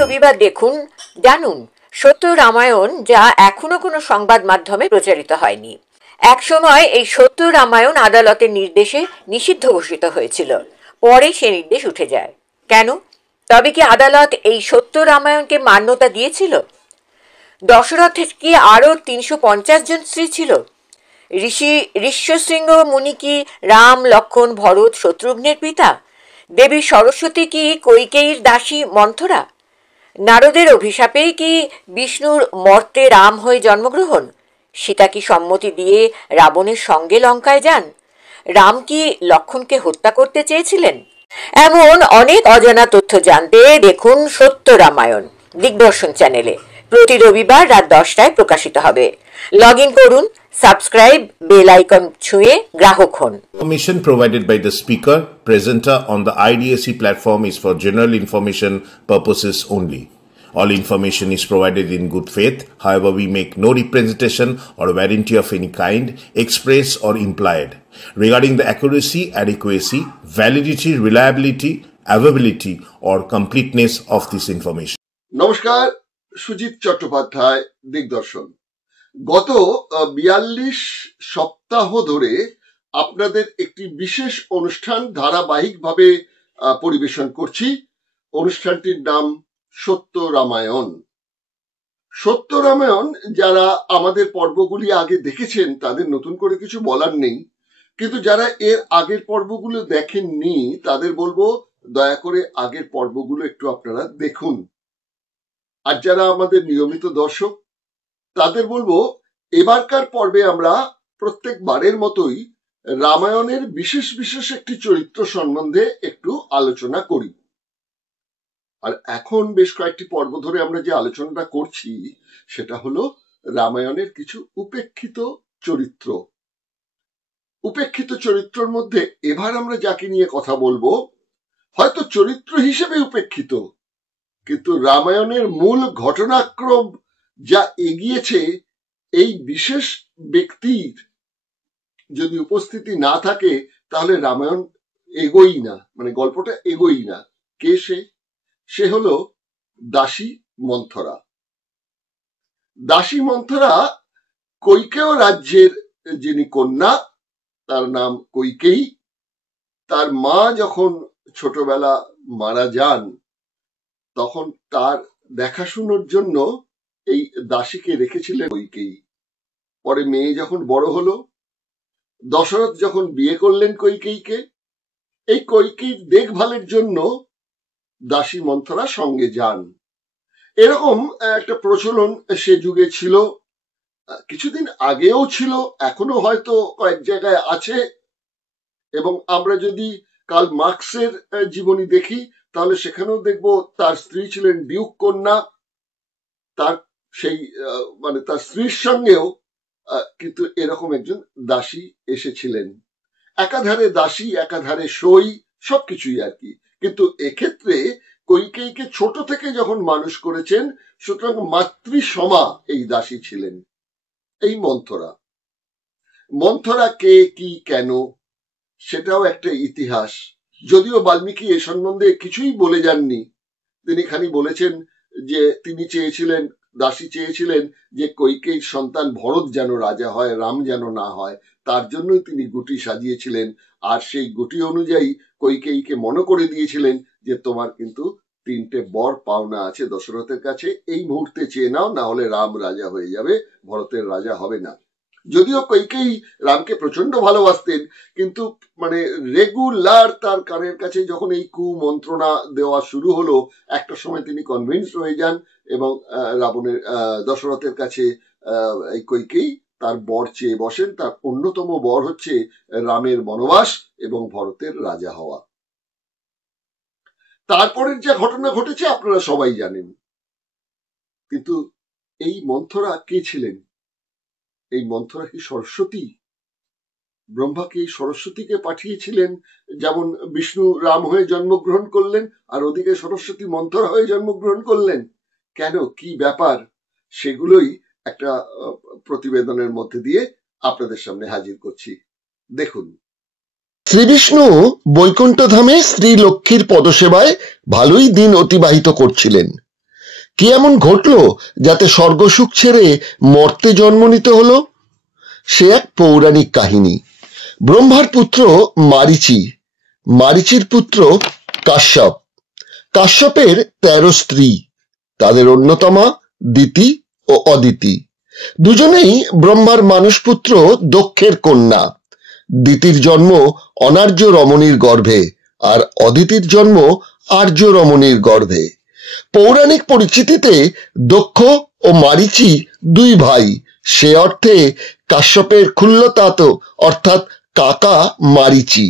রবিবার দেখুন, জানুন সত্য রামায়ণ, যা এখনো কোনো সংবাদ মাধ্যমে প্রচারিত হয়নি। একসময় এই সত্য রামায়ণ আদালতের নির্দেশে নিষিদ্ধ ঘোষিত হয়েছিল, পরে সে নির্দেশ উঠে যায়। কেন? তবে কি আদালত এই সত্য রামায়ণকে মান্যতা দিয়েছিল? দশরথের কি আরও 350 জন স্ত্রী ছিল? ঋষ্যশৃঙ্গ মুনি কি রাম, লক্ষ্মণ, ভরত, শত্রুঘ্নের পিতা? দেবী সরস্বতী কি কৈকেয়ীর দাসী মন্থরা? নারদের অভিশাপেই কি বিষ্ণুর মর্তে রাম হয়ে জন্মগ্রহণ? সীতা কি সম্মতি দিয়ে রাবণের সঙ্গে লঙ্কায় যান? রাম কি লক্ষ্মণকে হত্যা করতে চেয়েছিলেন? এমন অনেক অজানা তথ্য জানতে দেখুন সত্য রামায়ণ দিগদর্শন চ্যানেলে। প্রতি রবিবার রাত 10টায় প্রকাশিত হবে। লগ ইন করুন, সাবস্ক্রাইব, বেল আইকন ছুঁয়ে গ্রাহক হন। Information provided by the speaker, presenter on the IDSC platform is for general information purposes only. All information is provided in good faith. However, we make no representation or warranty of any kind, express or implied, regarding the accuracy, adequacy, validity, reliability, availability or completeness of this information. নমস্কার, সুজিত চট্টোপাধ্যায়, দিগদর্শন। গত 42 সপ্তাহ ধরে আপনাদের একটি বিশেষ অনুষ্ঠান ধারাবাহিকভাবে পরিবেশন করছি। অনুষ্ঠানটির নাম সত্য রামায়ণ। সত্য রামায়ণ যারা আমাদের পর্বগুলি আগে দেখেছেন তাদের নতুন করে কিছু বলার নেই, কিন্তু যারা এর আগের পর্বগুলো দেখেননি তাদের বলবো দয়া করে আগের পর্বগুলো একটু আপনারা দেখুন। আর যারা আমাদের নিয়মিত দর্শক তাদের বলবো এবারকার পর্বে আমরা প্রত্যেকবারের মতোই রামায়ণের বিশেষ বিশেষ একটি চরিত্র সম্বন্ধে একটু আলোচনা করি। আর এখন বেশ কয়েকটি পর্ব ধরে আমরা যে আলোচনাটা করছি সেটা হলো রামায়ণের কিছু উপেক্ষিত চরিত্র। উপেক্ষিত চরিত্রের মধ্যে এবার আমরা যাকে নিয়ে কথা বলবো হয়তো চরিত্র হিসেবে উপেক্ষিত, কিন্তু রামায়ণের মূল ঘটনাক্রম যা এগিয়েছে এই বিশেষ ব্যক্তির যদি উপস্থিতি না থাকে তাহলে রামায়ণ এগোই না, মানে গল্পটা এগোই না। কে সে? সে হলো দাসী মন্থরা। দাসী মন্থরা কৈকেয় রাজ্যের যিনি কন্যা, তার নাম কৈকেয়ী। তার মা যখন ছোটবেলা মারা যান তখন তার দেখাশোনার জন্য এই দাসীকে রেখেছিলেন কৈকেয়ী। পরে মেয়ে যখন বড় হলো, দশরথ যখন বিয়ে করলেন কৈকেয়ীকে, এই কৈকেয়ীর দেখভালের জন্য দাসী মন্থরা সঙ্গে যান। এরকম একটা প্রচলন সে যুগে ছিল, কিছুদিন আগেও ছিল, এখনো হয়তো কয়েক জায়গায় আছে। এবং আমরা যদি কার্ল মার্কসের জীবনী দেখি তাহলে সেখানেও দেখব তার স্ত্রী ছিলেন ডিউক কন্যা। তার সেই মানে তার স্ত্রীর সঙ্গেও কিন্তু এরকম একজন দাসী এসেছিলেন। একাধারে দাসী, একাধারে সই, সবকিছুই আর কি। কিন্তু এক্ষেত্রে কৈকেয়ীকে ছোট থেকে যখন মানুষ করেছেন সুতরাং মাতৃসমা এই দাসী ছিলেন। এই মন্থরা। মন্থরা কে, কি, কেন, সেটাও একটা ইতিহাস। যদিও বাল্মীকি এ সম্বন্ধে কিছুই বলে যাননি, তিনি খালি বলেছেন যে তিনি চেয়েছিলেন, দাসী চেয়েছিলেন যে কৈকেয়ীর সন্তান ভরত যেন রাজা হয়, রাম যেন না হয়, তার জন্যই তিনি গুটি সাজিয়েছিলেন। আর সেই গুটি অনুযায়ী কৈকেয়ীকে মনে করে দিয়েছিলেন যে তোমার কিন্তু 3টে বর পাওনা আছে দশরথের কাছে, এই মুহূর্তে চেয়ে নাও, না হলে রাম রাজা হয়ে যাবে, ভরতের রাজা হবে না। যদিও কৈকেয়ী রামকে প্রচন্ড ভালোবাসতেন, কিন্তু মানে রেগুলার তার কানের কাছে যখন এই কুমন্ত্রণা দেওয়া শুরু হলো একটা সময় তিনি কনভিন্স হয়ে যান এবং দশরথের কাছে এই কৈকেয়ী তার বর চেয়ে বসেন। তার অন্যতম বর হচ্ছে রামের বনবাস এবং ভরতের রাজা হওয়া। তারপরের যে ঘটনা ঘটেছে আপনারা সবাই জানেন। কিন্তু এই মন্থরা কে ছিলেন? এই মন্থরা কি সরস্বতী? ব্রহ্মা কি সরস্বতীকে পাঠিয়েছিলেন? যেমন বিষ্ণু রাম হয়ে জন্মগ্রহণ করলেন আর ওদিকে সরস্বতী মন্থরা হয়ে জন্মগ্রহণ করলেন। কেন, কি ব্যাপার, সেগুলোই একটা প্রতিবেদনের মধ্যে দিয়ে আপনাদের সামনে হাজির করছি। দেখুন। শ্রীবিষ্ণু বৈকুণ্ঠ ধামে স্ত্রী লক্ষ্মীর পদসেবায় ভালোই দিন অতিবাহিত করছিলেন। কি এমন ঘটলো যাতে স্বর্গসুখ ছেড়ে মর্তে জন্ম নিতে হলো? সে এক পৌরাণিক কাহিনী। ব্রহ্মার পুত্র মারীচি, মারীচির পুত্র কাশ্যপ। কাশ্যপের 13 স্ত্রী, তাদের অন্যতমা দিতি ও অদিতি। দুজনেই ব্রহ্মার মানসপুত্র দক্ষের কন্যা। দিতির জন্ম অনার্য রমণীর গর্ভে, আর অদিতির জন্ম আর্য রমণীর গর্ভে। পৌরাণিক পরিচিতিতে দক্ষ ও মারীচি দুই ভাই, সে অর্থে কাশ্যপের খুল্লতাত অর্থাৎ কাকা মারীচি।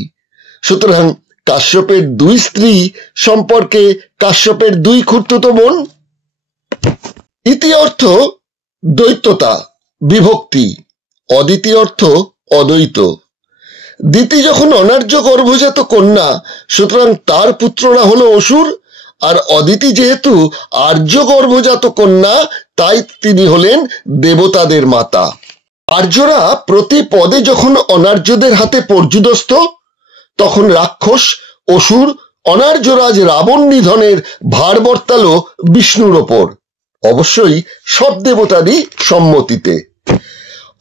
সুতরাং কাশ্যপের দুই স্ত্রী সম্পর্কে কাশ্যপের দুই খুড়তুতো বোন। ইতি অর্থ দ্বৈততা, বিভক্তি। অদিতি অর্থ অদ্বৈত। দিতি যখন অনার্য গর্ভজাত কন্যা, সুতরাং তার পুত্ররা হলো অসুর, আর অদিতি যেহেতু আর্য গর্ভজাত কন্যা, তাই তিনি হলেন দেবতাদের মাতা। আর্যরা প্রতি পদে যখন অনার্যদের হাতে পর্যুদস্ত, তখন রাক্ষস অসুর অনার্যরাজ রাবণ নিধনের ভার বর্তালো বিষ্ণুর ওপর, অবশ্যই সব দেবতারই সম্মতিতে।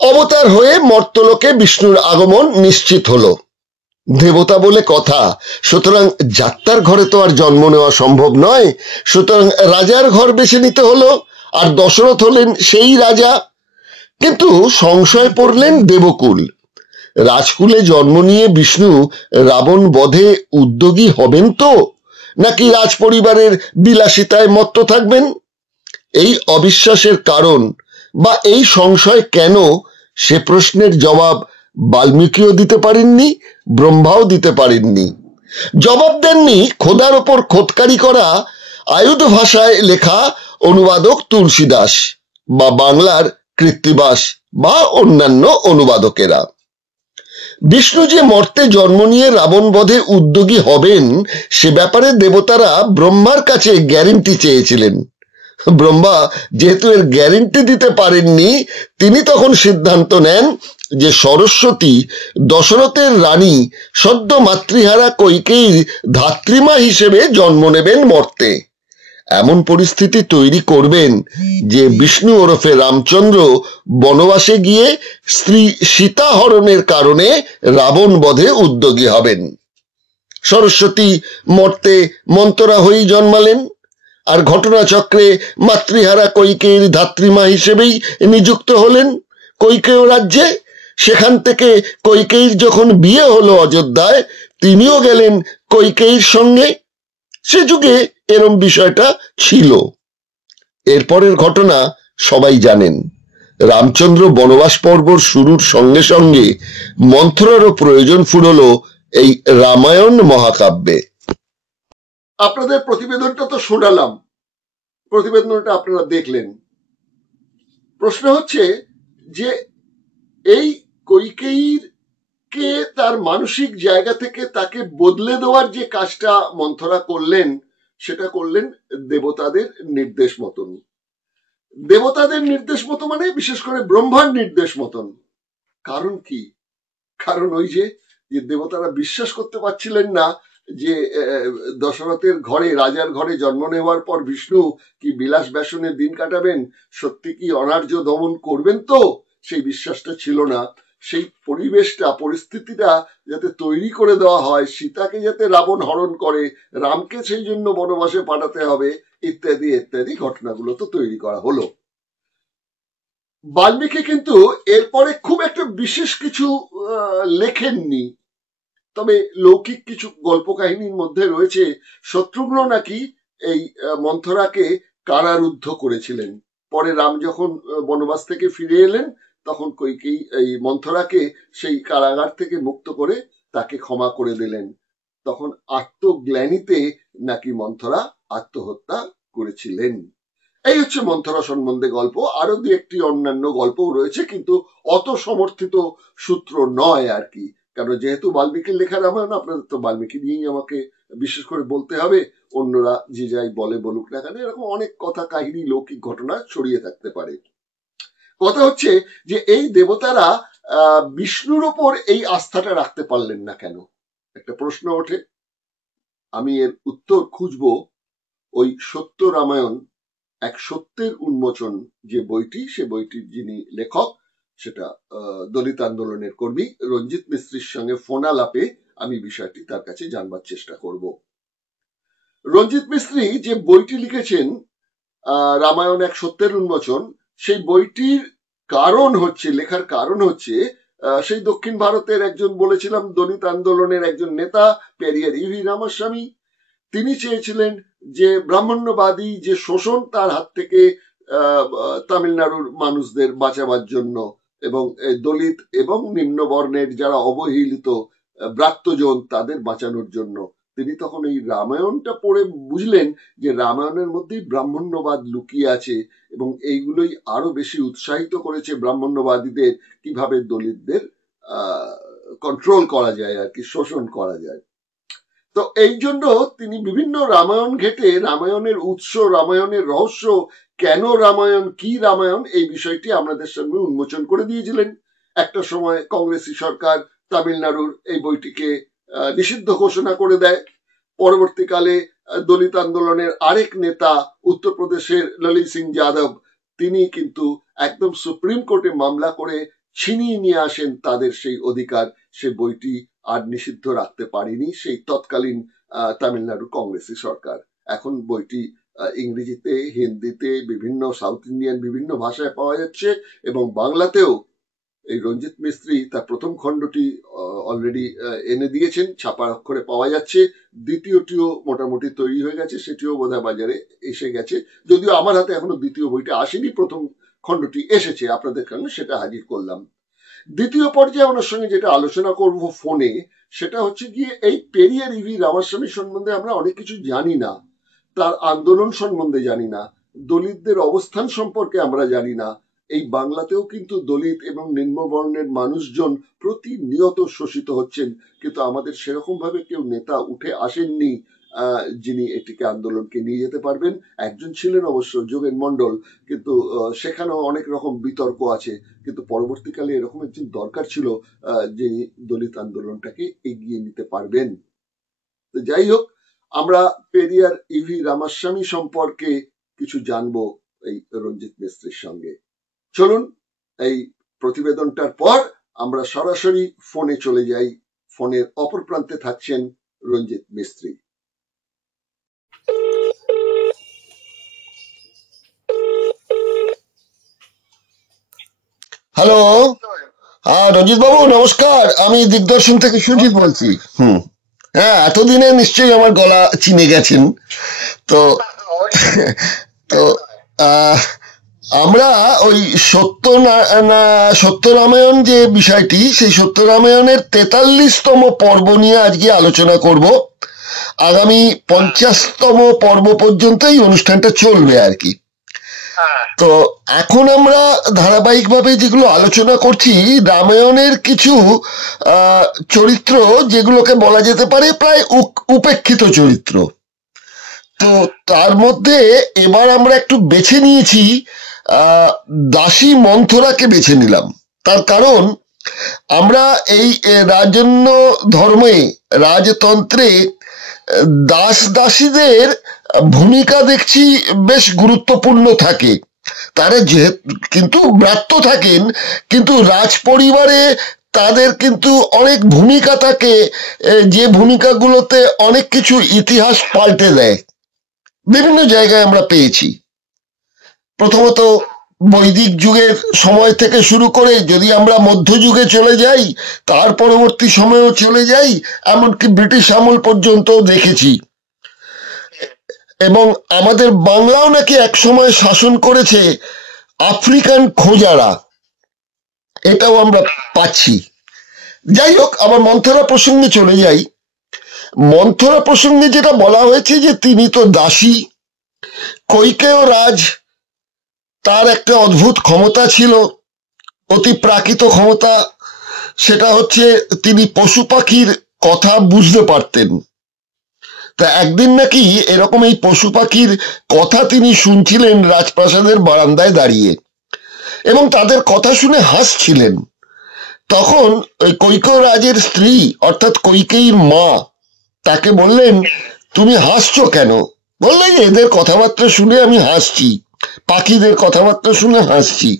অবতার হয়ে মর্তলোকে বিষ্ণুর আগমন নিশ্চিত হলো। দেবতা বলে কথা, সুতরাং যাত্রার ঘরে তো আর জন্ম নেওয়া সম্ভব নয়, সুতরাং রাজার ঘর বেছে নিতে হলো, আর দশরথ হলেন সেই রাজা। কিন্তু সংশয় পড়লেন দেবকুল। রাজকুলে জন্ম নিয়ে বিষ্ণু রাবণ বধে উদ্যোগী হবেন তো, নাকি রাজ পরিবারের বিলাসিতায় মত্ত থাকবেন? এই অবিশ্বাসের কারণ বা এই সংশয় কেন, সে প্রশ্নের জবাব বাল্মীকিও দিতে পারেননি, ব্রহ্মাও দিতে পারেননি। জবাব দেননি খোদার ওপর খোদকারি করা আয়ুধ ভাষায় লেখা অনুবাদক তুলসীদাস বা বাংলার কৃত্তিবাস বা অন্যান্য অনুবাদকেরা। বিষ্ণু যে মর্তে জন্ম নিয়ে রাবণ বধে উদ্যোগী হবেন, সে ব্যাপারে দেবতারা ব্রহ্মার কাছে গ্যারেন্টি চেয়েছিলেন। ব্রহ্মা যেহেতু এর গ্যারেন্টি দিতে পারেননি, তিনি তখন সিদ্ধান্ত নেন যে সরস্বতী দশরথের রানী সদ্য মাতৃহারা কৈকেয়ীর ধাত্রীমা হিসেবে জন্ম নেবেন মর্তে। এমন পরিস্থিতি তৈরি করবেন যে বিষ্ণু ওরফে রামচন্দ্র বনবাসে গিয়ে স্ত্রী সীতা হরণের কারণে রাবণ বধে উদ্যোগী হবেন। সরস্বতী মর্তে মন্তরা হয়েই জন্মালেন, আর ঘটনাচক্রে মাতৃহারা কৈকেয়ীর ধাত্রীমা হিসেবেই নিযুক্ত হলেন কৈকেয় রাজ্যে। সেখান থেকে কৈকেয়ীর যখন বিয়ে হলো অযোধ্যায়, তিনিও গেলেন কৈকেয়ীর সঙ্গে। সে যুগে এরম বিষয়টা ছিল। এরপরের ঘটনা সবাই জানেন। রামচন্দ্র বনবাস পর্বর শুরুর সঙ্গে সঙ্গে মন্থরারও প্রয়োজন ফুরলো এই রামায়ণ মহাকাব্যে। আপনাদের প্রতিবেদনটা তো শোনালাম, প্রতিবেদনটা আপনারা দেখলেন। প্রশ্ন হচ্ছে যে এই কৈকেয়ীর কে তার মানসিক জায়গা থেকে তাকে বদলে দেওয়ার যে কাজটা মন্থরা করলেন, সেটা করলেন দেবতাদের নির্দেশ মতন। দেবতাদের নির্দেশ মতো মানে বিশেষ করে ব্রহ্মার নির্দেশ মতন। কারণ কি? কারণ ওই যে দেবতারা বিশ্বাস করতে পারছিলেন না যে দশরথের ঘরে, রাজার ঘরে জন্ম নেওয়ার পর বিষ্ণু কি বিলাস ব্যাসনে দিন কাটাবেন, সত্যি কি অনার্য দমন করবেন, তো সেই বিশ্বাসটা ছিল না। সেই পরিবেশটা, পরিস্থিতিটা যাতে তৈরি করে দেওয়া হয়, সীতাকে যাতে রাবণ হরণ করে, রামকে সেই জন্য বনবাসে পাঠাতে হবে, ইত্যাদি ইত্যাদি ঘটনাগুলো তো তৈরি করা হলো। বাল্মীকি কিন্তু এরপরে খুব একটা বিশেষ কিছু লেখেননি, তবে লৌকিক কিছু গল্প কাহিনীর মধ্যে রয়েছে শত্রুঘ্ন নাকি এই মন্থরাকে কারারুদ্ধ করেছিলেন। পরে রাম যখন বনবাস থেকে ফিরে এলেন, তখন কৈকেয়ী এই মন্থরাকে সেই কারাগার থেকে মুক্ত করে তাকে ক্ষমা করে দিলেন। তখন আত্মগ্লানিতে নাকি মন্থরা আত্মহত্যা করেছিলেন। এই হচ্ছে মন্থরা সম্বন্ধে গল্প। আরো দু একটি অন্যান্য গল্পও রয়েছে, কিন্তু অত সমর্থিত সূত্র নয় আর কি। কারণ যেহেতু বাল্মীকির লেখা রামায়ণ, আপনাদের তো বাল্মীকি নিয়েই আমাকে বিশেষ করে বলতে হবে। অন্যরা যে যাই বলে বলুক না কেন, এরকম অনেক কথা, কাহিনী, লৌকিক ঘটনা ছড়িয়ে থাকতে পারে। কথা হচ্ছে যে এই দেবতারা বিষ্ণুর ওপর এই আস্থাটা রাখতে পারলেন না কেন? একটা প্রশ্ন ওঠে। আমি এর উত্তর খুঁজবো ওই সত্য রামায়ণ এক সত্যের উন্মোচন যে বইটি, সে বইটির যিনি লেখক সেটা দলিত আন্দোলনের কর্মী রঞ্জিত মিস্ত্রির সঙ্গে ফোন আলাপে আমি বিষয়টি তার কাছে জানবার চেষ্টা করব। রঞ্জিত মিস্ত্রি যে বইটি লিখেছেন রামায়ণ এক সত্যের উন্মোচন, সেই বইটির কারণ হচ্ছে, লেখার কারণ হচ্ছে সেই দক্ষিণ ভারতের একজন, বলেছিলাম, দলিত আন্দোলনের একজন নেতা পেরিয়ার ইভি রামাস্বামী, তিনি চেয়েছিলেন যে ব্রাহ্মণ্যবাদী যে শোষণ তার হাত থেকে তামিলনাড়ুর মানুষদের বাঁচাবার জন্য এবং দলিত এবং নিম্নবর্ণের যারা অবহেলিত ব্রাত্যজন তাদের বাঁচানোর জন্য তিনি তখন এই রামায়ণটা পড়ে বুঝলেন যে রামায়ণের মধ্যেই ব্রাহ্মণ্যবাদ লুকিয়ে আছে এবং এইগুলোই আরো বেশি উৎসাহিত করেছে ব্রাহ্মণ্যবাদীদের কিভাবে দলিতদের কন্ট্রোল করা যায় আর কি, শোষণ করা যায়। তো এই জন্য তিনি বিভিন্ন রামায়ণ ঘেটে রামায়ণের উৎস, রামায়ণের রহস্য, কেন রামায়ণ, কি রামায়ণ, এই বিষয়টি আমাদের সামনে উন্মোচন করে দিয়েছিলেন। একটা সময় কংগ্রেসি সরকার তামিলনাড়ুর এই বইটিকে নিষিদ্ধ ঘোষণা করে দেয়। পরবর্তীকালে দলিত আন্দোলনের আরেক নেতা উত্তরপ্রদেশের ললিত সিং যাদব, তিনি কিন্তু একদম সুপ্রিম কোর্টে মামলা করে ছিনিয়ে নিয়ে আসেন তাদের সেই অধিকার। সে বইটি আর নিষিদ্ধ রাখতে পারেনি সেই তৎকালীন তামিলনাড়ু কংগ্রেসি সরকার। এখন বইটি ইংরেজিতে, হিন্দিতে, বিভিন্ন সাউথ ইন্ডিয়ান বিভিন্ন ভাষায় পাওয়া যাচ্ছে এবং বাংলাতেও এই রঞ্জিত মিস্ত্রি তার প্রথম খণ্ডটি অলরেডি এনে দিয়েছেন, ছাপার অক্ষরে পাওয়া যাচ্ছে। দ্বিতীয়টিও মোটামুটি তৈরি হয়ে গেছে, সেটিও বোধহয় বাজারে এসে গেছে, যদিও আমার হাতে এখনো দ্বিতীয় বইটা আসেনি, প্রথম খণ্ডটি এসেছে, আপনাদের সঙ্গে সেটা হাজির করলাম। দ্বিতীয় পর্যায়ে ওনার সঙ্গে যেটা আলোচনা করব ফোনে, সেটা হচ্ছে গিয়ে এই পেরিয়ার ইভি রামাস্বামী সম্বন্ধে আমরা অনেক কিছু জানি না, তার আন্দোলন সম্বন্ধে জানি না, দলিতদের অবস্থান সম্পর্কে আমরা জানি না। এই বাংলাতেও কিন্তু দলিত এবং নিম্নবর্ণের মানুষজন প্রতিনিয়ত শোষিত হচ্ছেন, কিন্তু আমাদের সেরকম ভাবে কেউ নেতা উঠে আসেননি যিনি এটিকে আন্দোলনকে নিয়ে যেতে পারবেন। একজন ছিলেন অবশ্য, যোগেন মন্ডল, কিন্তু সেখানেও অনেক রকম বিতর্ক আছে। কিন্তু পরবর্তীকালে এরকম একজন দরকার ছিল যিনি দলিত আন্দোলনটাকে এগিয়ে নিতে পারবেন। তো যাই হোক, আমরা পেরিয়ার ইভি রামাস্বামী সম্পর্কে কিছু জানবো এই রঞ্জিত মিস্ত্রির সঙ্গে। চলুন এই প্রতিবেদনটার পর আমরা সরাসরি ফোনে চলে যাই। ফোনের অপর প্রান্তে থাকছেন রঞ্জিত মিস্ত্রি। হ্যালো, রঞ্জিত বাবু নমস্কার, আমি দিগদর্শন থেকে সুজিত বলছি। হ্যাঁ, এতদিনে নিশ্চয়ই আমার গলা চিনে গেছেন। তো তো আমরা ওই সত্য রামায়ণ যে বিষয়টি, সেই সত্য রামায়ণের 43তম পর্ব নিয়ে আজকে আলোচনা করব। আগামী 50তম পর্ব পর্যন্ত এই অনুষ্ঠানটা চলবে আর কি। তো এখন আমরা ধারাবাহিকভাবে যেগুলো আলোচনা করছি, রামায়ণের কিছু চরিত্র যেগুলোকে বলা যেতে পারে প্রায় উপেক্ষিত চরিত্র। তো তার মধ্যে এবার আমরা একটু বেছে নিয়েছি দাসী মন্থরাকে বেছে নিলাম। তার কারণ আমরা এই রাজন্য ধর্মে, রাজতন্ত্রে দাস দাসীদের ভূমিকা দেখছি বেশ গুরুত্বপূর্ণ থাকে। তারা কিন্তু ব্রাত্য থাকেন, কিন্তু রাজ পরিবারে তাদের কিন্তু অনেক ভূমিকা থাকে, যে ভূমিকাগুলোতে অনেক কিছু ইতিহাস পাল্টে দেয়। বিভিন্ন জায়গায় আমরা পেয়েছি। প্রথমত বৈদিক যুগের সময় থেকে শুরু করে যদি আমরা মধ্যযুগে চলে যাই, তার পরবর্তী সময়েও চলে যাই, এমনকি ব্রিটিশ আমল পর্যন্ত দেখেছি। এবং আমাদের বাংলাও নাকি এক সময় শাসন করেছে আফ্রিকান খোঁজারা, এটাও আমরা পাচ্ছি। যাই হোক, আবার মন্থরা প্রসঙ্গে চলে যাই। মন্থরা প্রসঙ্গে যেটা বলা হয়েছে যে তিনি তো দাসী। কৈকেয় রাজ, তার একটা অদ্ভুত ক্ষমতা ছিল, অতি প্রাকৃত ক্ষমতা। সেটা হচ্ছে তিনি পশু পাখির কথা বুঝতে পারতেন। তা একদিন নাকি এরকম এই পশু পাখির কথা তিনি শুনছিলেন রাজপ্রাসাদের বারান্দায় দাঁড়িয়ে, এবং তাদের কথা শুনে হাসছিলেন। তখন ওই কৈকেয় রাজের স্ত্রী অর্থাৎ কৈকেয়ীর মা তাকে বললেন, তুমি হাসছো কেন? বললেন, এদের কথাবার্তা শুনে আমি হাসছি। পাখিদের কথাবার্তা শুনে হাসছি।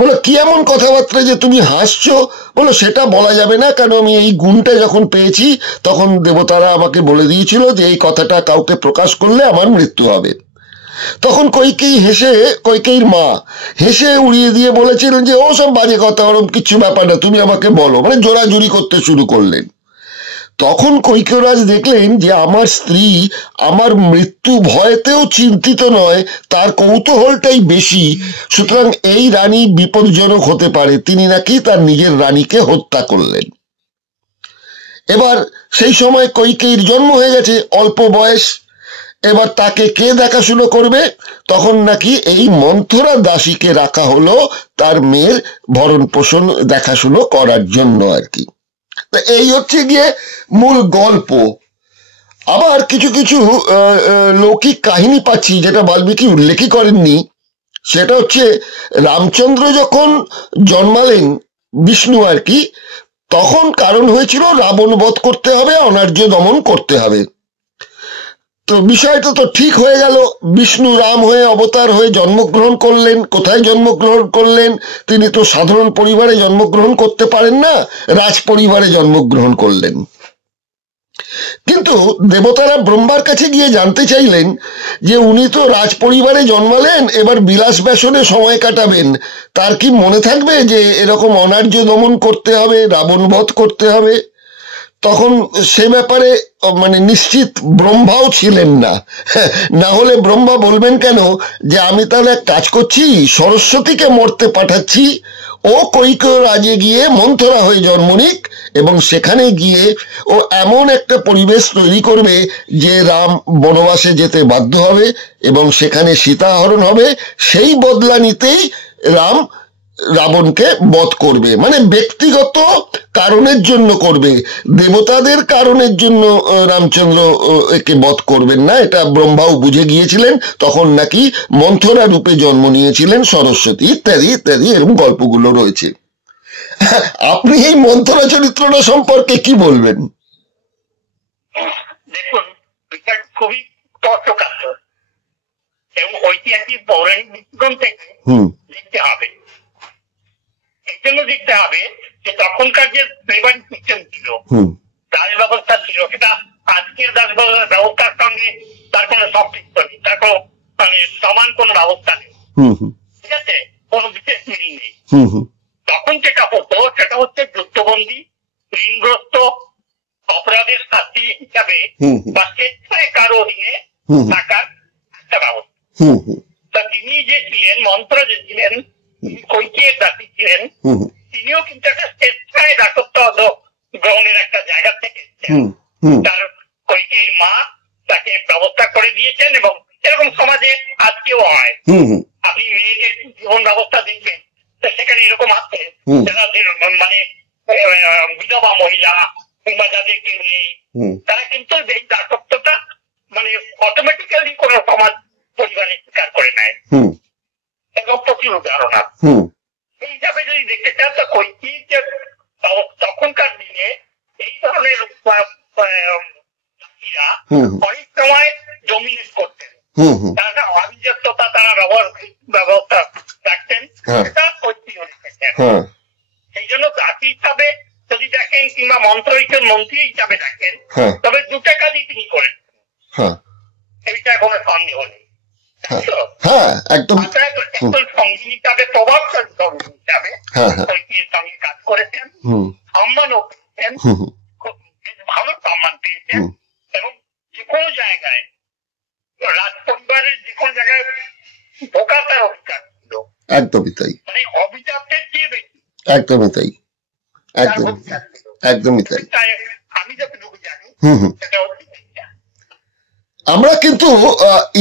বলো কি এমন কথাবার্তা যে তুমি হাসছো? বলো সেটা বলা যাবে না, কারণ আমি এই গুণটা যখন পেয়েছি তখন দেবতারা আমাকে বলে দিয়েছিল যে এই কথাটা কাউকে প্রকাশ করলে আমার মৃত্যু হবে। তখন কৈকেয়ীর মা হেসে উড়িয়ে দিয়ে বলেছিলেন যে ও সব বাজে কথা, ওরকম কিছু ব্যাপার না, তুমি আমাকে বলো, মানে জোরাজুরি করতে শুরু করলেন। তখন কৈকেয়রাজ দেখলেন যে আমার স্ত্রী আমার মৃত্যু ভয়েতেও চিন্তিত নয়, তার কৌতূহলটাই বেশি, সুতরাং এই রানী বিপজ্জনক হতে পারে। তিনি নাকি তার নিজের রানীকে হত্যা করলেন। এবার সেই সময় কৈকেয়ীর জন্ম হয়ে গেছে, অল্প বয়স। এবার তাকে কে দেখাশুনো করবে? তখন নাকি এই মন্থরা দাসীকে রাখা হলো তার মেয়ের ভরণ পোষণ দেখাশুনো করার জন্য আর কি। এই হচ্ছে গিয়ে মূল গল্প। আবার কিছু কিছু লৌকিক কাহিনী পাচ্ছি যেটা বাল্মীকি উল্লেখই করেননি। সেটা হচ্ছে রামচন্দ্র যখন জন্মালেন, বিষ্ণু আর কি, তখন কারণ হয়েছিল রাবণ বধ করতে হবে, অনার্য দমন করতে হবে। তো বিষয়টা তো ঠিক হয়ে গেল, বিষ্ণু রাম হয়ে অবতার হয়ে জন্মগ্রহণ করলেন। কোথায় জন্মগ্রহণ করলেন? তিনি তো সাধারণ পরিবারে জন্মগ্রহণ করতে পারেন না, রাজ পরিবারে জন্মগ্রহণ করলেন। কিন্তু দেবতারা ব্রহ্মার কাছে গিয়ে জানতে চাইলেন যে উনি তো রাজ পরিবারে জন্মালেন, এবার বিলাস ব্যাসনে সময় কাটাবেন, তার কি মনে থাকবে যে এরকম অনার্য দমন করতে হবে, রাবণ বধ করতে হবে? তখন সে ব্যাপারে মানে নিশ্চিত ব্রহ্মাও ছিলেন না। না হলে ব্রহ্মা বলবেন কেন যে আমি তাহলে এক কাজ করছি, সরস্বতীকে মরতে পাঠাচ্ছি, ও কৈকেয় রাজে গিয়ে মন্থরা হয়ে জন্ম নিক, এবং সেখানে গিয়ে ও এমন একটা পরিবেশ তৈরি করবে যে রাম বনবাসে যেতে বাধ্য হবে এবং সেখানে সীতা হরণ হবে। সেই বদলা নিতেই রাম রাবণকে বধ করবে, মানে ব্যক্তিগত কারণের জন্য করবে, দেবতাদের কারণের জন্য রামচন্দ্র একে বধ করবেন না, এটা ব্রহ্মাও বুঝে গিয়েছিলেন। তখন নাকি মন্থরা রূপে জন্ম নিয়েছিলেন সরস্বতী, ইত্যাদি ইত্যাদি এরকম গল্পগুলো রয়েছে। আপনি এই মন্থরা চরিত্রটা সম্পর্কে কি বলবেন? দেখুন, খুবই তর্ককাত্র এবং ঐতিহাসিক পৌরাণিক দৃষ্টিকোণ থেকে দেখতে হবে। এই জন্য দেখতে হবে যে তখনকার যে প্লেবারি সিস্টেম ছিল, দাস ব্যবস্থা ছিল, সেটা আজকের দাস ব্যবস্থার সঙ্গে তার কোনো সম্পৃক্ত নেই, তার কোনো মানে সমান কোনো ব্যবস্থা নেই, ঠিক আছে, কোনো বিশেষ মিল নেই। তখন যেটা হতো সেটা হচ্ছে যুদ্ধবন্দী, ঋণগ্রস্ত, অপরাধের শাস্তি হিসাবে বা স্বেচ্ছায় কারো অধীনে থাকার একটা ব্যবস্থা। তা তিনি যে ছিলেন, মন্ত্র যে ছিলেন, কৈকেয়ীর দাসী ছিলেন, তিনিও কিন্তু একটা স্বেচ্ছায় দাসত্ব গ্রহণের একটা জায়গা থেকে তার কৈকেয়ীর মা তাকে ব্যবস্থা করে দিয়েছেন, এবং এরকম সমাজে আজকেও হয়। আপনি মেয়েদের জীবন ব্যবস্থা দেখবেন, সেখানে এরকম আছে যারা মানে বিধবা মহিলা কিংবা যাদের কেউ নেই, তারা কিন্তু এই দাসত্বটা মানে অটোমেটিক্যালি কোন সমাজ পরিবারে স্বীকার করে নেয়। এরকম প্রচুর উদাহরণ আছে। এই হিসাবে যদি দেখতে চান তো কৈকেয়ী যে তখনকার দিনে এই ধরনের অনেক সময় ডমিনেট করতেন, তারা আভিজাত্যতা তারা ব্যবস্থা রাখতেন, সেটা কৈকেয়ী রেখেছেন। সেই জন্য দাসী হিসাবে যদি দেখেন কিংবা মন্ত্রী হিসাবে দেখেন, তবে দুটা কাজই তিনি করেন, এই বিষয়ে কোনো সন্দেহ নেই। একজন সঙ্গী হিসাবে, প্রভাবশালী সঙ্গী হিসাবে কৈকেয়ীর সঙ্গে কাজ করেছেন, সম্মানও পেয়েছেন, খুব ভালো সম্মান পেয়েছেন, এবং যে কোনো জায়গায় রাজ পরিবারের যে কোনো জায়গায় ঢোকা তার অধিকার ছিল। একদমই তাই, মানে অভিজাতদের চেয়ে বেশি। একদমই তাই, একদমই তাই। আমি যতটুকু জানি সেটা হচ্ছে আমরা কিন্তু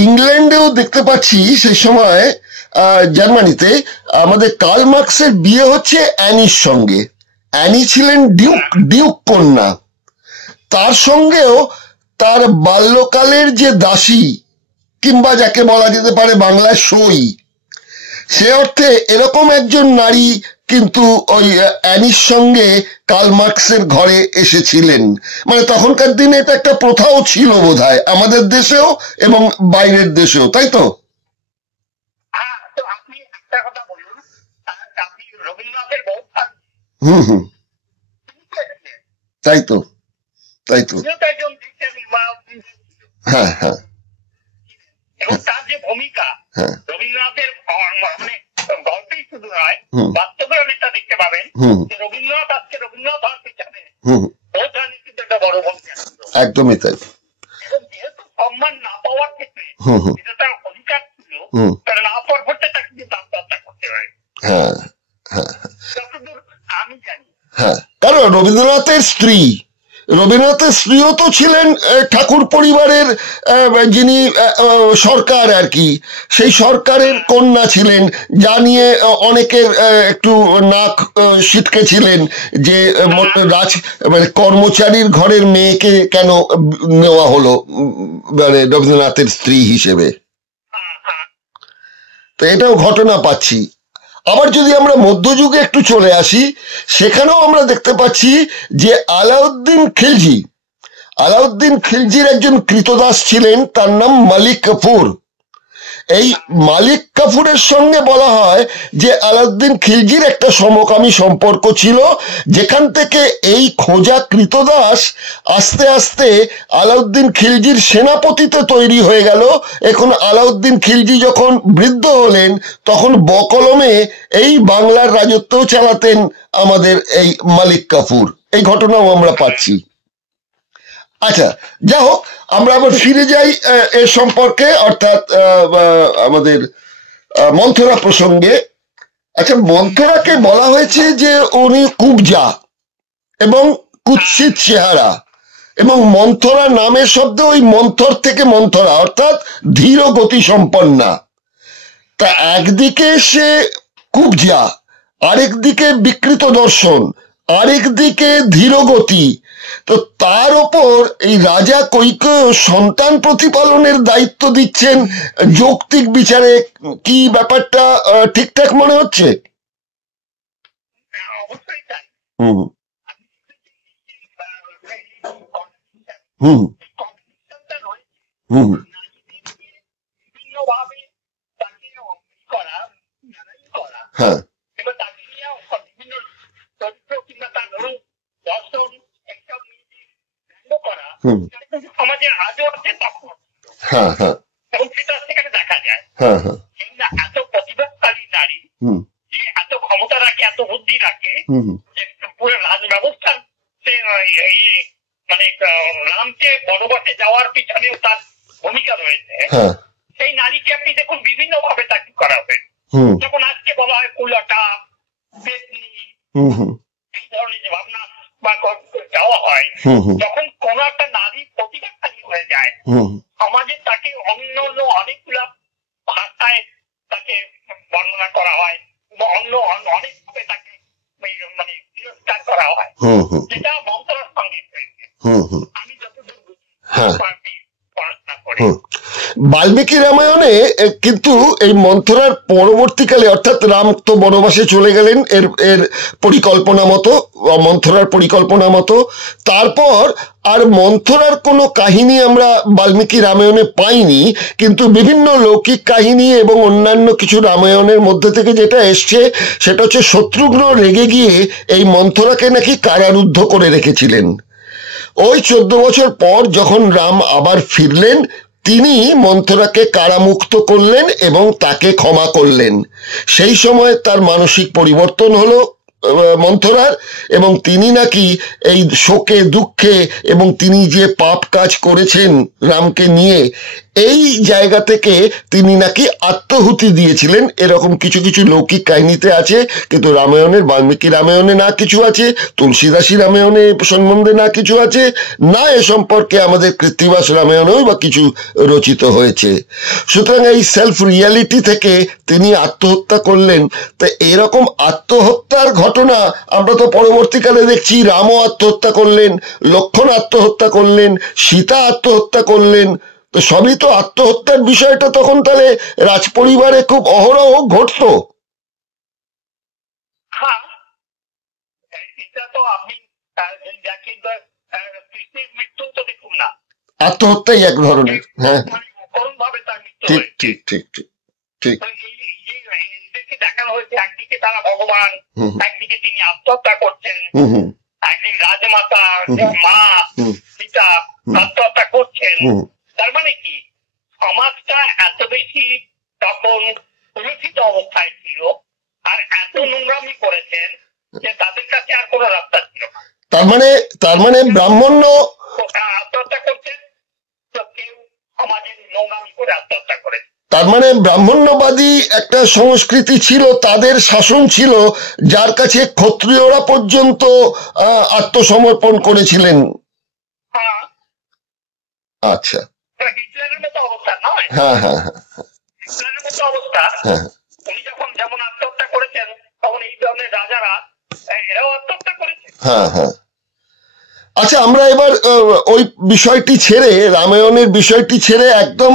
ইংল্যান্ডেও দেখতে পাচ্ছি সেই সময় জার্মানিতে আমাদের কার্ল মার্কসের বিয়ে হচ্ছে অ্যানির সঙ্গে। অ্যানি ছিলেন ডিউক কন্যা, তার সঙ্গেও তার বাল্যকালের যে দাসী কিংবা যাকে বলা যেতে পারে বাংলায় সই, সে অর্থে এরকম একজন নারী কিন্তু ওই অ্যানির সঙ্গে কার্ল মার্কসের ঘরে এসেছিলেন। মানে তখনকার দিনে এটা একটা প্রথাও ছিল বোধহয়, আমাদের দেশেও এবং বাইরের দেশেও, তাই তো? একটা কথা বলুন, আপনি রবীন্দ্রনাথের বহু হুম হুম তাই তো তাই তো একজন হ্যাঁ হ্যাঁ এবং তার যে ভূমিকা হ্যাঁ রবীন্দ্রনাথের মানে গল্পেই শুধু নয়, হুম বাস্তবে অনেকটা দেখতে পাবেন হুম যে রবীন্দ্রনাথ আজকে রবীন্দ্রনাথ হওয়ার পিছনে হুম বহুত কিন্তু একটা বড় ভূমিকা ছিল। একদমই তাই। এবং যেহেতু সম্মান না পাওয়ার ক্ষেত্রে হুম হুম যেটা তার অধিকার ছিল, হুম তারা না পাওয়ার ক্ষেত্রে তাকে কিন্তু আত্মহত্যা করতে হয়, হ্যাঁ হ্যাঁ যতদূর আমি জানি। হ্যাঁ, কারণ রবীন্দ্রনাথের স্ত্রীও তো ছিলেন ঠাকুর পরিবারের যিনি সরকার আর কি, সেই সরকারের কন্যা ছিলেন, যা নিয়ে অনেকের একটু নাক সিটকে ছিলেন যে মানে কর্মচারীর ঘরের মেয়েকে কেন নেওয়া হলো মানে রবীন্দ্রনাথের স্ত্রী হিসেবে। তো এটাও ঘটনা পাচ্ছি। আবার যদি আমরা মধ্যযুগে একটু চলে আসি, সেখানেও আমরা দেখতে পাচ্ছি যে আলাউদ্দিন খিলজির একজন কৃতদাস ছিলেন, তার নাম মালিক কাফুর। এই মালিক কাফুরের সঙ্গে বলা হয় যে আলাউদ্দিন খিলজির একটা সমকামী সম্পর্ক ছিল, যেখান থেকে এই খোঁজা কৃতদাস আস্তে আস্তে আলাউদ্দিন খিলজির সেনাপতিতে তৈরি হয়ে গেল। এখন আলাউদ্দিন খিলজি যখন বৃদ্ধ হলেন, তখন বকলমে এই বাংলার রাজত্ব চালাতেন আমাদের এই মালিক কাফুর। এই ঘটনাও আমরা পাচ্ছি। আচ্ছা, যা হোক, আমরা আবার ফিরে যাই এর সম্পর্কে, অর্থাৎ আমাদের মন্থরা প্রসঙ্গে। আচ্ছা, মন্থরাকে বলা হয়েছে যে উনি কুবজা এবং কুৎসিত চেহারা, এবং মন্থরা নামের শব্দ ওই মন্থর থেকে মন্থরা, অর্থাৎ ধীর গতি সম্পন্না। তা একদিকে সে কুবজা, আরেকদিকে বিকৃত দর্শন, আরেকদিকে ধীরগতি। তো তার ওপর এই রাজা কৈকেয়ী সন্তান প্রতিপালনের দায়িত্ব দিচ্ছেন যৌক্তিক বিচারে। কি ব্যাপারটা ঠিকঠাক মনে হচ্ছে? হুম হুম হুম হ্যাঁ সমাজে আজও আছে তখন, হ্যাঁ হ্যাঁ এবং সেটা সেখানে দেখা যায়। হ্যাঁ হ্যাঁ এত প্রতিভাশালী নারী, যে এত ক্ষমতা রাখে, এত বুদ্ধি রাখে, যে পুরো রাজ ব্যবস্থা মানে রামকে বনবাসে যাওয়ার পিছনেও তার ভূমিকা রয়েছে। সেই নারীকে আপনি দেখুন বিভিন্ন ভাবে তাকে করা হবে। যখন আজকে বলা হয় কুলটা, পেতনি, এই ধরনের যে ভাবনা বা যাওয়া হয়, যখন কোন একটা নারী প্রতিভাশালী হয়ে যায়, সমাজে তাকে অন্য অনেকগুলা ভাষায় তাকে বর্ণনা করা হয়, অন্য অনেকভাবে তাকে মানে তিরস্কার করা হয়, যেটা মন্ত্রার সঙ্গে হয়েছে। আমি যতদূর বুঝি পড়াশোনা করে। বাল্মীকি রামায়ণে কিন্তু এই মন্থরার পরবর্তীকালে, অর্থাৎ রাম তো বনবাসে চলে গেলেন এর পরিকল্পনা মতো, মন্থরার পরিকল্পনা মতো, তারপর আর মন্থরার কোনো কাহিনী আমরা বাল্মীকি রামায়ণে পাইনি। কিন্তু বিভিন্ন লৌকিক কাহিনী এবং অন্যান্য কিছু রামায়ণের মধ্যে থেকে যেটা এসছে, সেটা হচ্ছে শত্রুঘ্ন রেগে গিয়ে এই মন্থরাকে নাকি কারারুদ্ধ করে রেখেছিলেন। ওই 14 বছর পর যখন রাম আবার ফিরলেন, তিনি মন্থরাকে কারামুক্ত করলেন এবং তাকে ক্ষমা করলেন। সেই সময় তার মানসিক পরিবর্তন হলো মন্থরার, এবং তিনি নাকি এই শোকে দুঃখে এবং তিনি যে পাপ কাজ করেছেন রামকে নিয়ে, এই জায়গা থেকে তিনি নাকি আত্মহুতি দিয়েছিলেন। এরকম কিছু কিছু লৌকিক কাহিনীতে আছে, কিন্তু রামায়ণের, বাল্মীকি রামায়ণে না কিছু আছে, তুলসীদাসী রামায়ণে সম্বন্ধে না কিছু আছে, না এ সম্পর্কে আমাদের কৃত্তিবাস রামায়ণেও বা কিছু রচিত হয়েছে। সুতরাং এই সেলফ রিয়ালিটি থেকে তিনি আত্মহত্যা করলেন। তা এরকম আত্মহত্যার ঘটনা আমরা তো পরবর্তীকালে দেখছি, রামও আত্মহত্যা করলেন, লক্ষ্মণ আত্মহত্যা করলেন, সীতা আত্মহত্যা করলেন। তো সবই তো আত্মহত্যার বিষয়টা তখন তাহলে রাজপরিবারে খুব অহরহ ঘটত। আত্মহত্যাই এক ধরনের, হ্যাঁ, ঠিক ঠিক ঠিক ঠিক ঠিক। এদেরকে দেখানো হয়েছে একদিকে তারা ভগবান, একদিকে তিনি আত্মহত্যা করছেন, একদিন রাজমাতা মা পিতা আত্মহত্যা করছেন। তার মানে কি সমাজটা এত বেশি তখন কলুষিত অবস্থায় ছিল আর এত নোংরামি করেছেন যে তাদের কাছে আর কোনো রাস্তা ছিল না। তার মানে ব্রাহ্মণ্য আত্মহত্যা করছেন, তো কেউ সমাজের নোংরামি করে আত্মহত্যা করে। তার মানে ব্রাহ্মণ্যবাদী একটা সংস্কৃতি ছিল, তাদের শাসন ছিল, যার কাছে ক্ষত্রিয়রা পর্যন্ত আত্মসমর্পণ করেছিলেন। আচ্ছা, হিটলারের মতো অবস্থা নয়। হ্যাঁ হ্যাঁ হ্যাঁ, হিটলারের মতো অবস্থা। উনি যখন যেমন আত্মহত্যা করেছেন তখন এই ধরনের রাজারা এরাও আত্মহত্যা করেছে। হ্যাঁ হ্যাঁ। আচ্ছা, আমরা এবার ওই বিষয়টি ছেড়ে, রামায়ণের বিষয়টি ছেড়ে একদম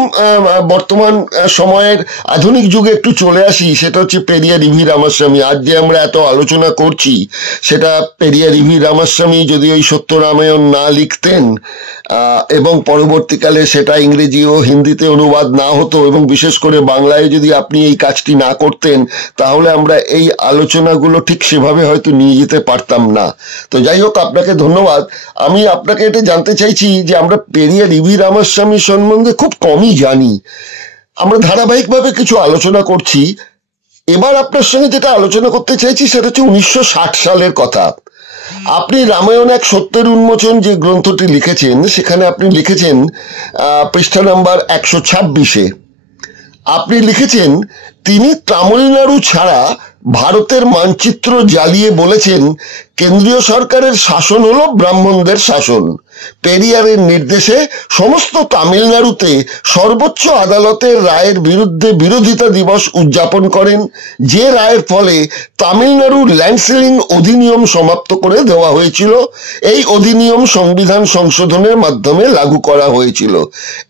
বর্তমান সময়ের আধুনিক যুগে একটু চলে আসি। সেটা হচ্ছে পেরিয়ার ইভি রামাস্বামী। আজ যে আমরা এত আলোচনা করছি সেটা পেরিয়ার ইভি রামাস্বামী যদি ওই সত্য রামায়ণ না লিখতেন এবং পরবর্তীকালে সেটা ইংরেজি ও হিন্দিতে অনুবাদ না হতো এবং বিশেষ করে বাংলায় যদি আপনি এই কাজটি না করতেন, তাহলে আমরা এই আলোচনাগুলো ঠিক সেভাবে হয়তো নিয়ে যেতে পারতাম না। তো যাই হোক, আপনাকে ধন্যবাদ। আমি আপনাকে এটা জানতে চাইছি যে আমরা পেরিয়ার ইভি রামাস্বামী সম্বন্ধে খুব কমই জানি। আমরা ধারাবাহিকভাবে কিছু আলোচনা করছি। এবার আপনার সঙ্গে যেটা আলোচনা করতে চাইছি সেটা হচ্ছে 1960 সালের কথা। আপনি রামায়ণ এক সত্যের উন্মোচন যে গ্রন্থটি লিখেছেন, সেখানে আপনি লিখেছেন পৃষ্ঠা নাম্বার 126-এ আপনি লিখেছেন, তিনি তামিলনাড়ু ছাড়া ভারতের মানচিত্র জ্বালিয়ে বলেছেন কেন্দ্রীয় সরকারের শাসন হলো ব্রাহ্মণদের শাসন। পেরিয়ারের নির্দেশে সমস্ত তামিলনাড়ুতে সর্বোচ্চ আদালতের রায়ের বিরুদ্ধে বিরোধিতা দিবস উদযাপন করেন, যে রায়ের ফলে তামিলনাড়ুর ল্যান্ড সিলিং অধিনিয়ম সমাপ্ত করে দেওয়া হয়েছিল। এই অধিনিয়ম সংবিধান সংশোধনের মাধ্যমে লাগু করা হয়েছিল।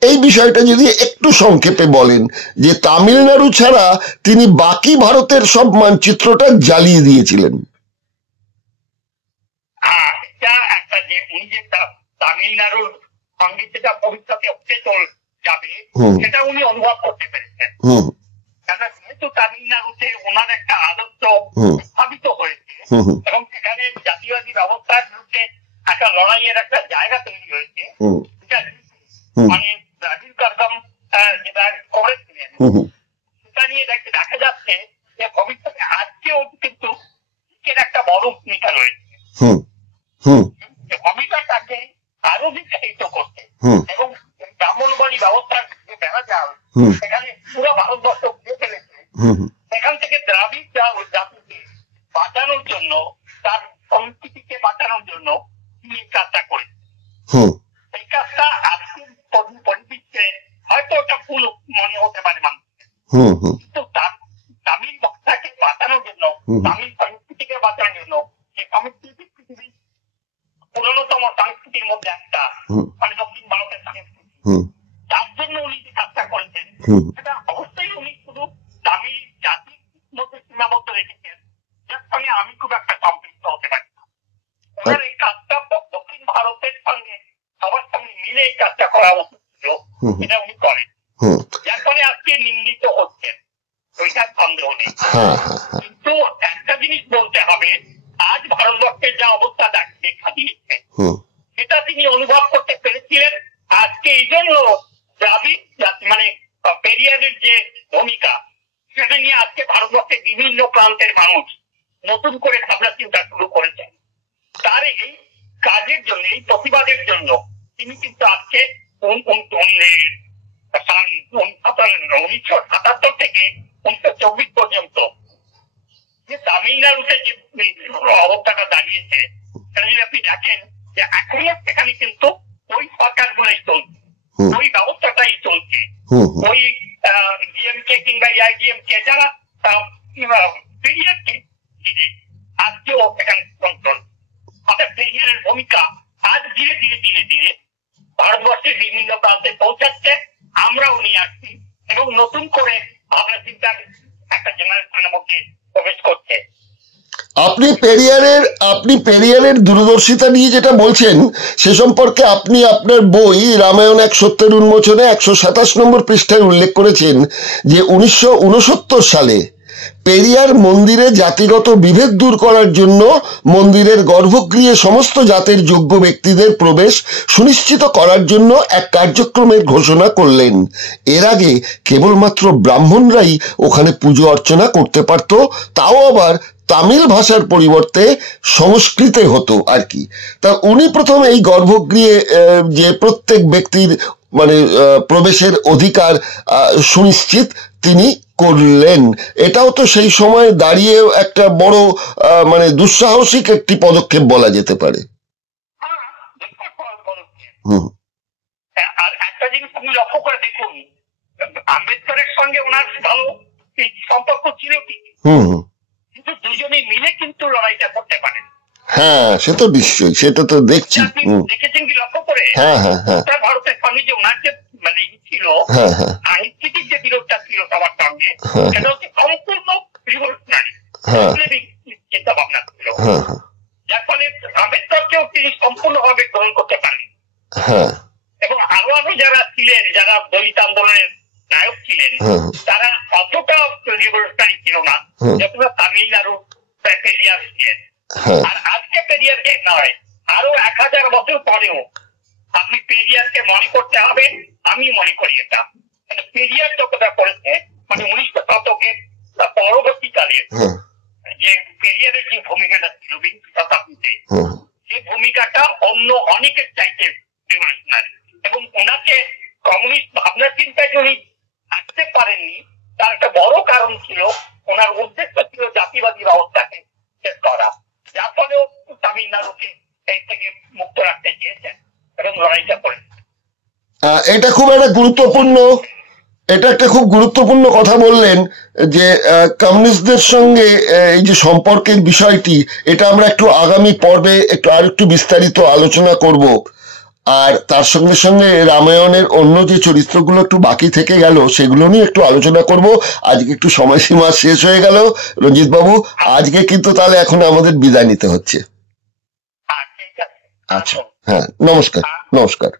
এই বিষয়টা যদি একটু সংক্ষেপে বলেন যে তামিলনাড়ু ছাড়া তিনি বাকি ভারতের সব মানচিত্রটা জ্বালিয়ে দিয়েছিলেন। একটা যে উনি যে তামিলনাড়ুর সঙ্গে যেটা ভবিষ্যতে যাবে সেটা উনি অনুভব করতে পেরেছেন। যেহেতু তামিলনাড়ুতে ওনার একটা আদর্শ স্থাপিত হয়েছে এবং সেখানে জাতীয়বাদী ব্যবস্থার বিরুদ্ধে একটা লড়াইয়ের একটা জায়গা তৈরি হয়েছে, মানে দ্রাবিড় কর্গম যেটা করেছিলেন, সেটা নিয়ে দেখা যাচ্ছে যে ভবিষ্যতে আজকেও কিন্তু একটা বড় ভূমিকা রয়েছে। ভূমিকাটাকে আরো বিস্তারিত করতে এবং ব্রাহ্মণবাড়ি ব্যবস্থার যে বেড়াজাল সেখানে পুরো ভারতবর্ষ ঘুরে ফেলেছে, সেখান থেকে দ্রাবিড় জাতিকে বাঁচানোর জন্য, তার সংস্কৃতিকে বাঁচানোর জন্য তিনি এই কাজটা করেছে। এই কাজটা আজকের পরিপ্রেক্ষিতে হয়তো ওটা ভুল মনে হতে পারে মানুষের, কিন্তু তামিল ভাষাকে বাঁচানোর জন্য, তামিল সংস্কৃতিকে বাঁচানোর জন্য, যে সংস্কৃতি পৃথিবীর পুরনোতম সংস্কৃতির মধ্যে একটা, মানে দক্ষিণ ভারতের সংস্কৃতি, তার জন্য উনি যে কাজটা করেছেন সেটা অবশ্যই উনি শুধু তামিল জাতির মধ্যে সীমাবদ্ধ রেখেছেন, যার সঙ্গে আমি খুব একটা সম্পৃক্ত হতে পারি না। ওনার এই কাজটা দক্ষিণ ভারতের সঙ্গে সবার সঙ্গে মিলে এই কাজটা করা উচিত ছিল, এটা উনি করেন, যার ফলে আজকে নিন্দিত হচ্ছেন, ওইটার সন্দেহ নেই। কিন্তু একটা জিনিস বলতে হবে, আজ ভারতবর্ষের যা অবস্থা দেখা দিয়েছে সেটা তিনি অনুভব করতে পেরেছিলেন। আজকে এই জন্য দ্রাবিড় মানে পেরিয়ারের যে ভূমিকা, সেটা নিয়ে আজকে ভারতবর্ষের বিভিন্ন প্রান্তের মানুষ নতুন করে ভাবনা চিন্তা শুরু করেছেন। তার এই কাজের জন্য, এই প্রতিবাদের জন্য তিনি কিন্তু আজকে 1977 থেকে 1924 পর্যন্ত যে তামিলনাড়ুতে যে অবস্থাটা দাঁড়িয়েছে, সেটা যদি আপনি দেখেন যে এখনো সেখানে কিন্তু ওই সরকারগুলোই চলছে, ওই ব্যবস্থাটাই চলছে, ওই ডিএমকে কিংবা এআইডিএমকে যারা পেরিয়ারকে ঘিরে আজকেও সেখানে কন্ট্রোল। অর্থাৎ পেরিয়ারের ভূমিকা আজ ধীরে ধীরে ধীরে ধীরে ভারতবর্ষের বিভিন্ন প্রান্তে পৌঁছাচ্ছে, আমরাও নিয়ে আসছি এবং নতুন করে ভাবনা চিন্তার একটা জেনারেশনের মধ্যে প্রবেশ করছে। আপনি পেরিয়ারের দূরদর্শিতা নিয়ে যেটা বলছেন সে সম্পর্কে আপনি আপনার বই রামায়ণ এক সত্যের উন্মোচনে 127 নম্বর পৃষ্ঠায় উল্লেখ করেছেন যে 1969 সালে পেরিয়ার মন্দিরে জাতিগত বিভেদ দূর করার জন্য মন্দিরের গর্ভগৃহে সমস্ত জাতের যোগ্য ব্যক্তিদের প্রবেশ সুনিশ্চিত করার জন্য এক কার্যক্রমের ঘোষণা করলেন। এর আগে কেবলমাত্র ব্রাহ্মণরাই ওখানে পুজো অর্চনা করতে পারত, তাও আবার তামিল ভাষার পরিবর্তে সংস্কৃতে হতো আর কি। তা উনি প্রথম এই গর্ভগৃহে যে প্রত্যেক ব্যক্তির মানে প্রবেশের অধিকার সুনিশ্চিত তিনি করলেন। এটাও তো সেই সময় দাঁড়িয়ে একটা বড় মানে দুঃসাহসিক একটি পদক্ষেপ বলা যেতে পারে। আর একটা জিনিস তুমি লক্ষ্য করে দেখুন, আম্বেদকরের সঙ্গে ওনার ভালো সম্পর্ক ছিল কি, কিন্তু দুজনে মিলে কিন্তু লড়াইটা করতে পারেন। হ্যাঁ, সে তো নিশ্চয়ই, সেটা তো দেখছি। দেখেছেন কি লক্ষ্য করে? হ্যাঁ হ্যাঁ হ্যাঁ, ভারতের সঙ্গে যে ওনার যে মানে ছিল সাহিত্যিক যে বিরোধটা ছিল সবার সঙ্গে, সেটা হচ্ছে সম্পূর্ণ রিভলিউশনারি চিন্তা ভাবনা ছিল, যার ফলে আম্বেদকরকেও তিনি সম্পূর্ণভাবে গ্রহণ করতে পারেন। এবং আরো আরো যারা ছিলেন, যারা দলিত আন্দোলনের নায়ক ছিলেন, তারা অতটা রিভলিউশনারি ছিল না যতটা তামিলনাড়ু পেরিয়ার ছিলেন। আর আজকে পেরিয়ারকে নয়, আরো 1000 বছর পরেও আপনি পেরিয়ারকে মনে করতে হবে। আমি মনে করি এটা পেরিয়ার যতটা করেছে মানে 19 শতকের পরবর্তীকালে যে পেরিয়ারের যে ভূমিকাটা ছিল 20 শতাব্দীতে, সেই ভূমিকাটা অন্য অনেকের চাইতে রিভলিউশনারি। এবং ওনাকে কমিউনিস্ট ভাবনা চিন্তায় উনি আসতে পারেননি, তার একটা বড় কারণ ছিল ওনার উদ্দেশ্য ছিল জাতিবাদী ব্যবস্থাকে শেষ করা, যার ফলেও তামিলনাড়ুকে এই থেকে মুক্ত রাখতে চেয়েছেন এবং লড়াইটা করেছেন। এটা খুব একটা গুরুত্বপূর্ণ, এটা একটা খুব গুরুত্বপূর্ণ কথা বললেন যে কমিউনিস্টদের সঙ্গে এই যে সম্পর্কের বিষয়টি, এটা আমরা একটু আগামী পর্বে আর একটু বিস্তারিত আলোচনা করব। আর তার সঙ্গে সঙ্গে রামায়ণের অন্য যে চরিত্রগুলো একটু বাকি থেকে গেল সেগুলো নিয়ে একটু আলোচনা করব। আজকে একটু সময়সীমা শেষ হয়ে গেল রঞ্জিত বাবু, আজকে কিন্তু তাহলে এখন আমাদের বিদায় নিতে হচ্ছে। আচ্ছা, হ্যাঁ, নমস্কার।